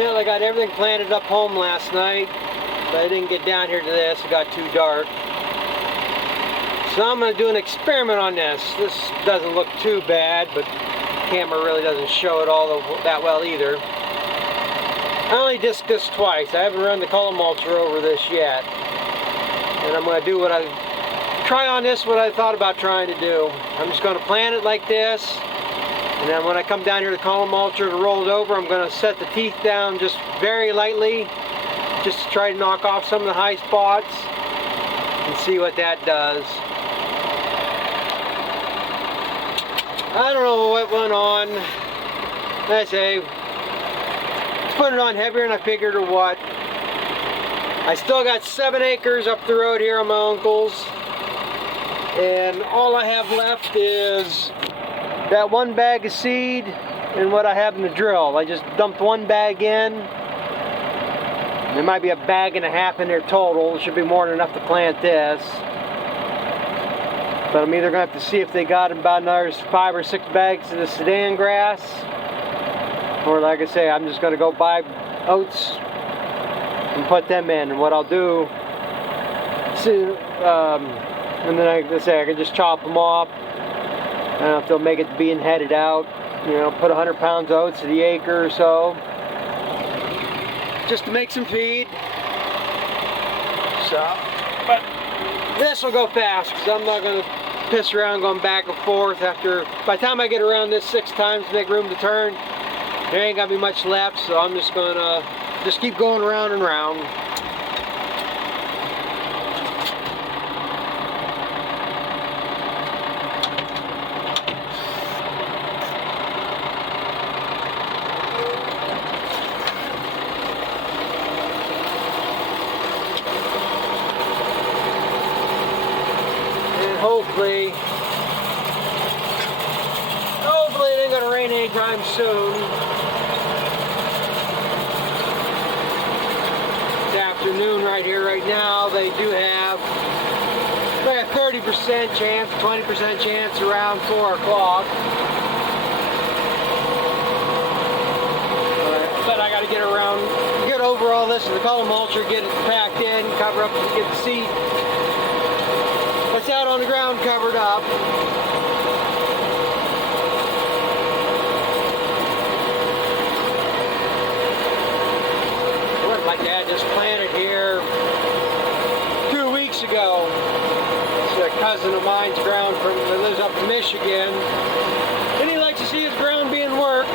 Well, I got everything planted up home last night, but I didn't get down here to this. It got too dark. So I'm going to do an experiment on this. This doesn't look too bad, but the camera really doesn't show it all that well either. I only disc this twice. I haven't run the column mulcher over this yet. And I'm going to do try on this what I thought about trying to do. I'm just going to plant it like this. And then when I come down here to column mulcher to roll it over, I'm going to set the teeth down just very lightly, just to try to knock off some of the high spots and see what that does. I don't know what went on. I say, let's put it on heavier than I figured or what. I still got 7 acres up the road here on my uncle's. And all I have left is that 1 bag of seed and what I have in the drill. I just dumped 1 bag in. There might be a bag and a half in there total. It should be more than enough to plant this. But I'm either going to have to see if they got about another 5 or 6 bags of the Sudan grass. Or like I say, I'm just going to go buy oats and put them in. And what I'll do, and then I can just chop them off. I don't know if they'll make it to being headed out. You know, put 100 pounds of oats to the acre or so, just to make some feed. So, but this will go fast because I'm not going to piss around going back and forth after. By the time I get around this 6 times to make room to turn, there ain't gonna be much left. So I'm just gonna keep going around and around. Hopefully it ain't gonna rain anytime soon. It's afternoon right here, right now. They do have like a 30% chance, 20% chance around 4 o'clock. But I gotta get over all this in the column mulcher, get it packed in, cover up, get the seat. It's out on the ground covered up. What my dad just planted here 2 weeks ago. It's a cousin of mine's ground that lives up in Michigan. And he likes to see his ground being worked.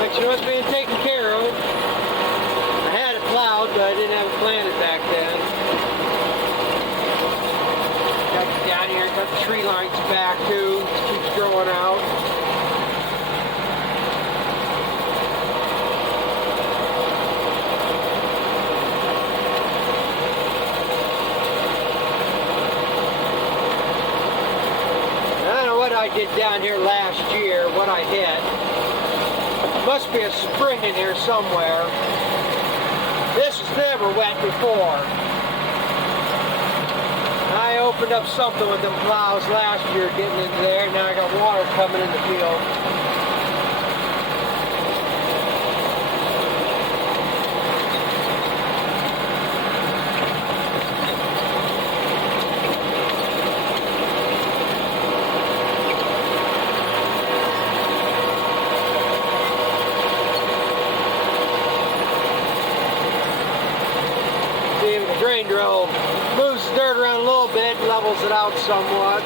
Likes to know it's being taken care of. I had it plowed, but I didn't have it planted back then. Down here, got the tree lines back too, just keeps growing out. I don't know what I did down here last year, what I hit. Must be a spring in here somewhere. This was never wet before. I opened up something with them plows last year getting into there. Now I got water coming in the field. See, the drain drill moves the dirt around a little bit, levels it out somewhat.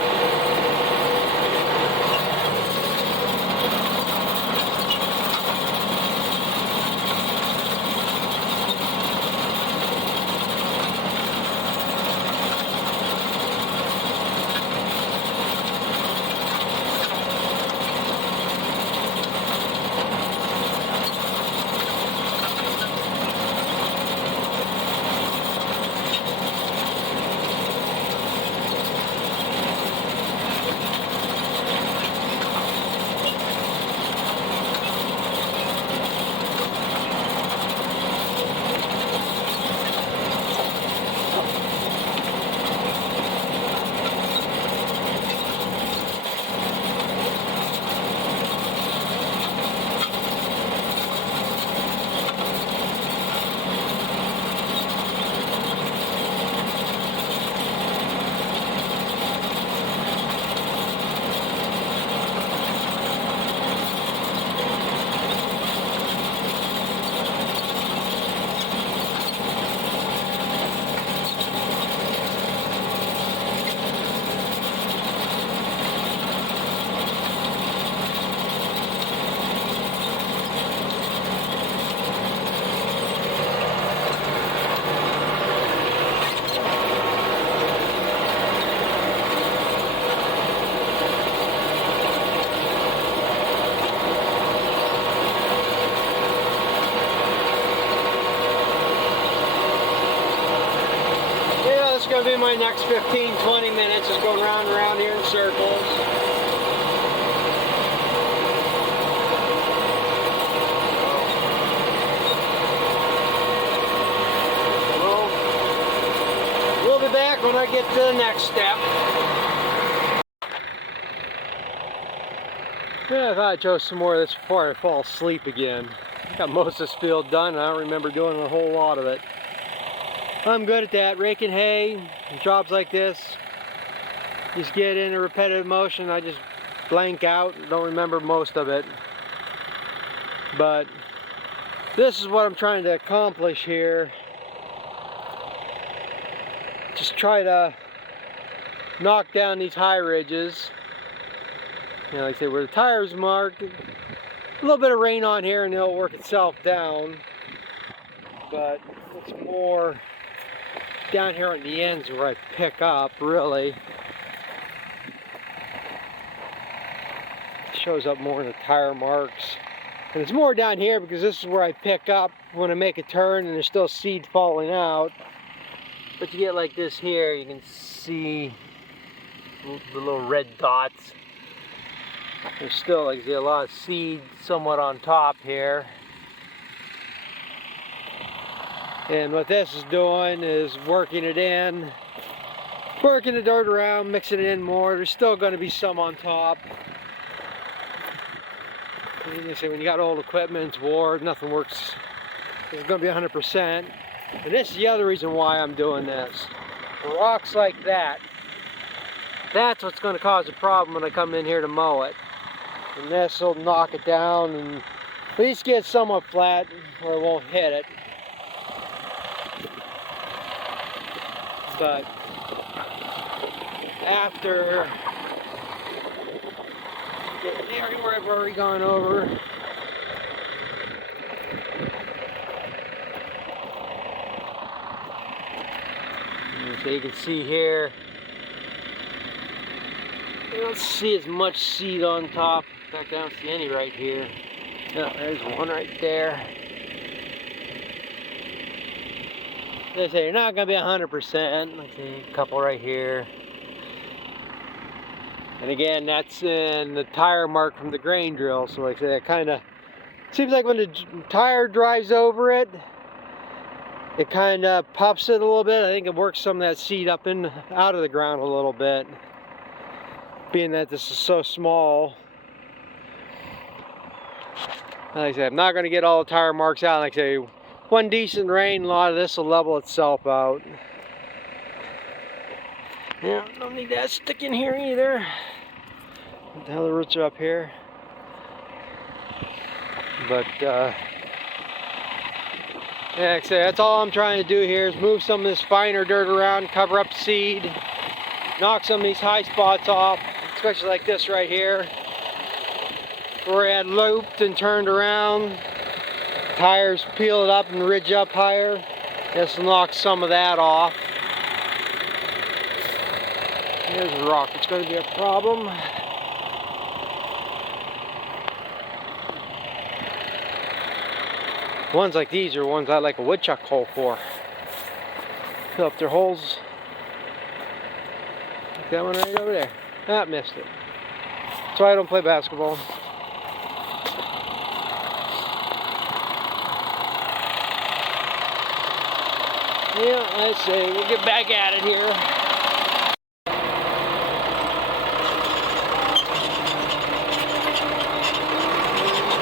going to be my next 15-20 minutes, just going round and round here in circles. We'll be back when I get to the next step. Yeah, I thought I'd show some more of this before I fall asleep again. I got most of this field done, and I don't remember doing a whole lot of it. I'm good at that, raking hay, jobs like this. Just get in a repetitive motion, I just blank out, don't remember most of it. But this is what I'm trying to accomplish here. Just try to knock down these high ridges. You know, like I say, where the tires marked, a little bit of rain on here and it'll work itself down. But it's more down here on the ends where I pick up, really. It shows up more in the tire marks. And it's more down here because this is where I pick up when I make a turn and there's still seed falling out. But you get like this here, you can see the little red dots. There's still, like I say, a lot of seed somewhat on top here. And what this is doing is working it in, working the dirt around, mixing it in more. There's still going to be some on top. And you say when you got old equipment, it's wore, nothing works. It's going to be 100%. And this is the other reason why I'm doing this. Rocks like that, that's what's going to cause a problem when I come in here to mow it. And this will knock it down and at least get somewhat flat where it won't hit it. But after getting everywhere I've already gone over, so you can see here, you don't see as much seed on top. In fact, I don't see any right here. No, there's one right there. They say you're not going to be 100%. Like say a couple right here. And again, that's in the tire mark from the grain drill. So like I say, it kind of seems like when the tire drives over it, it kind of puffs it a little bit. I think it works some of that seed up in out of the ground a little bit. Being that this is so small. Like I said, I'm not going to get all the tire marks out. Like I say, one decent rain, a lot of this will level itself out. Yeah, don't need that stick in here either. The hell, the roots are up here. But, yeah, like I say, that's all I'm trying to do here is move some of this finer dirt around, cover up seed, knock some of these high spots off, especially like this right here, where I had looped and turned around. Tires peeled up and ridge up higher. This will knock some of that off. Here's a rock. It's going to be a problem. Ones like these are ones I like a woodchuck hole for. Fill up their holes. Like that one right over there. Ah, missed it. That's why I don't play basketball. Yeah, let's see. We'll get back at it here.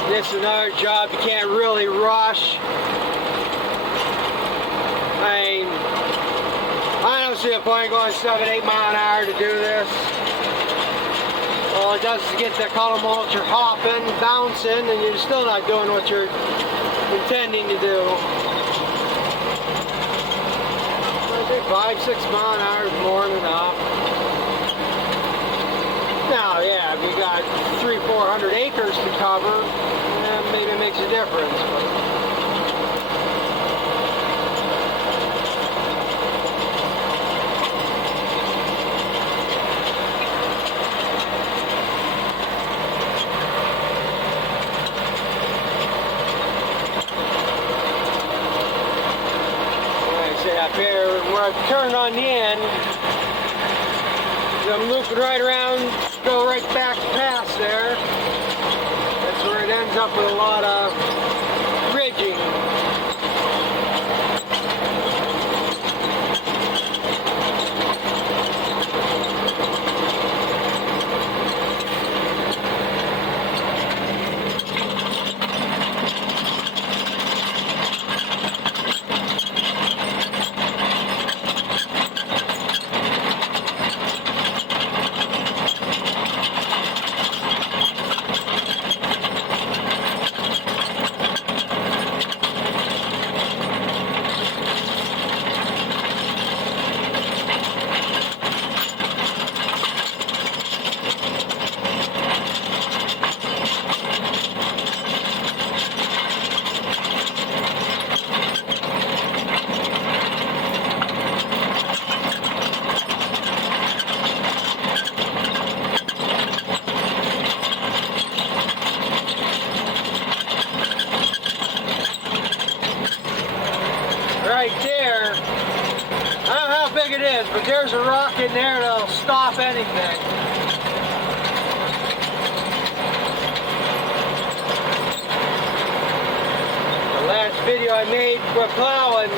This is another job you can't really rush. I don't see a point going 7-8 mile an hour to do this. All it does is get the column mulcher hopping, bouncing, and you're still not doing what you're intending to do. 5-6 mile an hour is more than enough. Now, yeah, if you got 300-400 acres to cover, maybe it makes a difference. But up here where I've turned on the end. I'm looping right around, go right back past there. That's where it ends up with a lot of ridging. Right there, I don't know how big it is, but there's a rock in there that'll stop anything. The last video I made for plowing,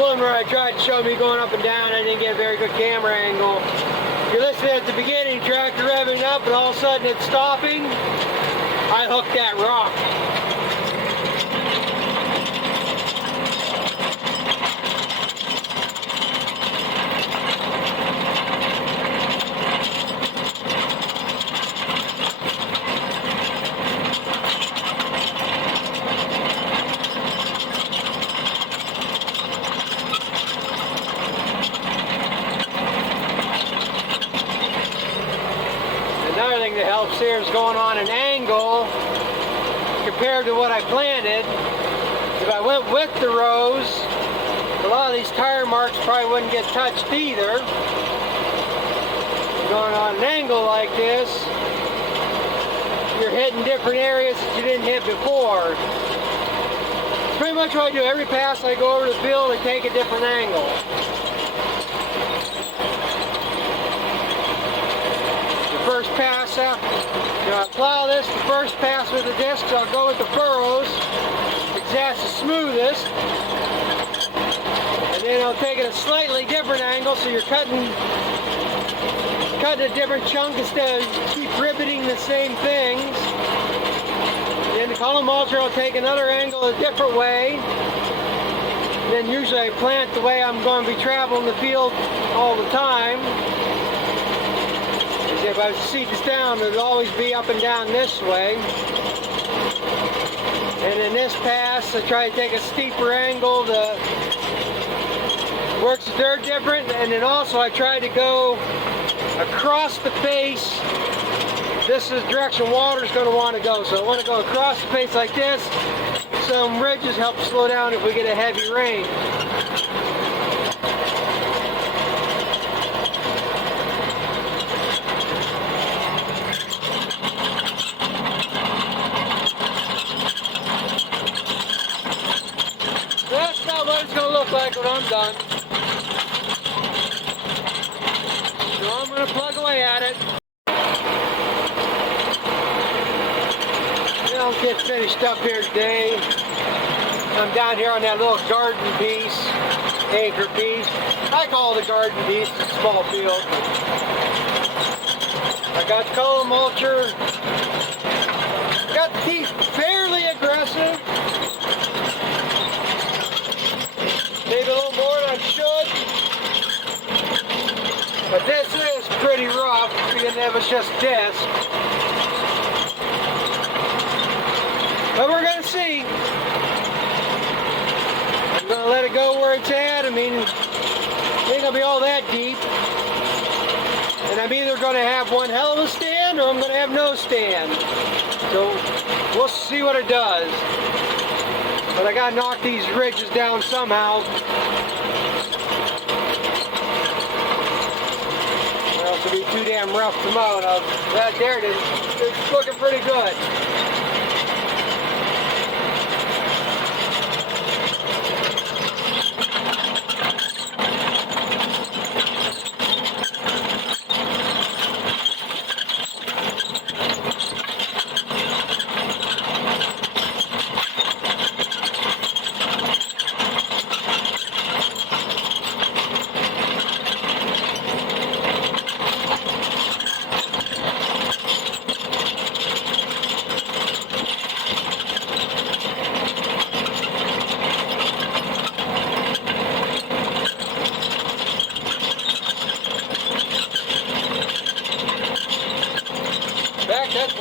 one where I tried to show me going up and down, I didn't get a very good camera angle. If you're listening at the beginning, tractor revving up and all of a sudden it's stopping, I hooked that rock. Another thing that helps here is going on an angle compared to what I planted. If I went with the rows, a lot of these tire marks probably wouldn't get touched either. Going on an angle like this, you're hitting different areas that you didn't hit before. It's pretty much what I do. Every pass I go over the field, I take a different angle. First pass out, I plow this, the first pass with the discs, I'll go with the furrows, because that's the smoothest. And then I'll take it a slightly different angle, so you're cutting a different chunk instead of keep riveting the same things. And then the column mulcher, I'll take another angle a different way. And then usually I plant the way I'm going to be traveling the field all the time. If I was to seat this down, it would always be up and down this way. And in this pass, I try to take a steeper angle to works the dirt different. And then also I try to go across the face. This is the direction water is going to want to go. So I want to go across the face like this. Some ridges help slow down if we get a heavy rain. That's not what it's going to look like when I'm done. So I'm going to plug away at it. I'll get finished up here today. I'm down here on that little garden piece, acre piece. I call it a garden piece, it's a small field. I got the column mulcher. Got the teeth fairly aggressive. Maybe a little more than I should. But this is pretty rough, being that it's just disc. But we're going to see. I'm going to let it go where it's at. I mean, it ain't going to be all that deep. And I'm either going to have one hell of a stand or I'm going to have no stand. So we'll see what it does. But I got to knock these ridges down somehow. Or else it'll be too damn rough to mow. Now, that there it is. It's looking pretty good.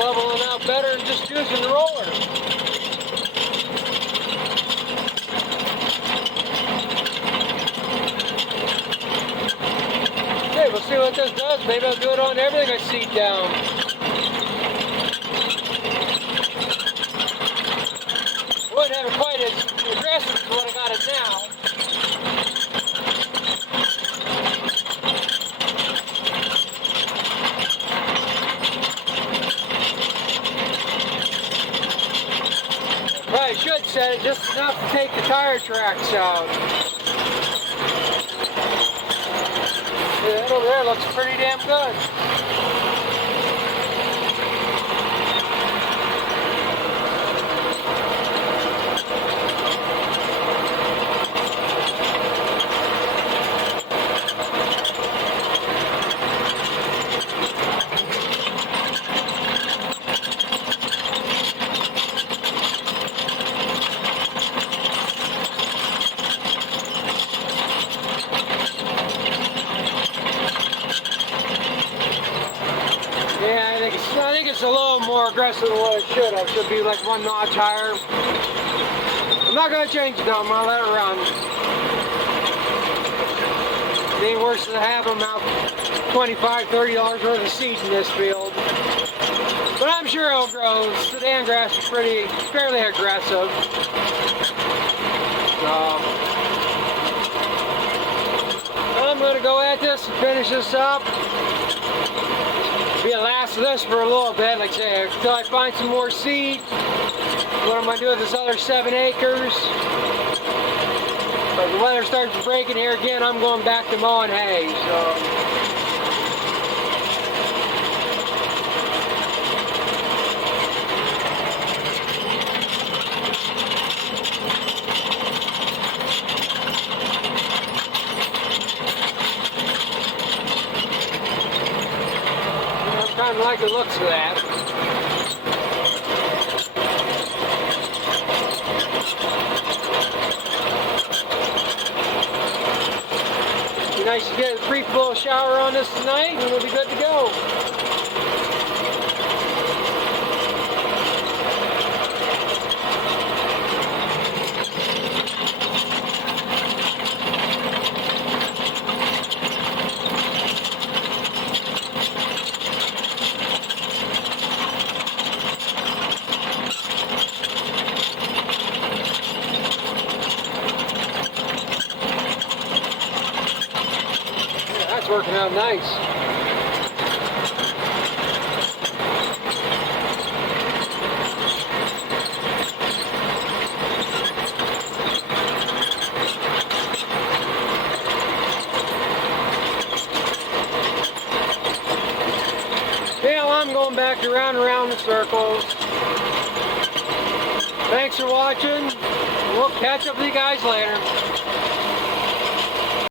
leveling out better than just using the roller. Okay, we'll see what this does. Maybe I'll do it on everything I seed down. Wouldn't have it quite as aggressive as what I got it now. Probably should set it just enough to take the tire tracks out. Yeah, that over there looks pretty damn good. I think it's a little more aggressive than what it should have. It should be like one notch higher. I'm not going to change it though, I'm going to let it run. It ain't worse than having about $25, $30 worth of seeds in this field. But I'm sure it'll grow. Sudan grass is fairly aggressive. So, I'm going to go at this and finish this up. Be a last of this for a little bit, like I say, until I find some more seed. What I'm going to do with this other 7 acres. But the weather starts breaking here again, I'm going back to mowing hay. So. I kind of like the looks of that. Be nice to get a brief little shower on this tonight and we'll be good to go. Working out nice. Well, I'm going back around and around in circles. Thanks for watching. We'll catch up with you guys later.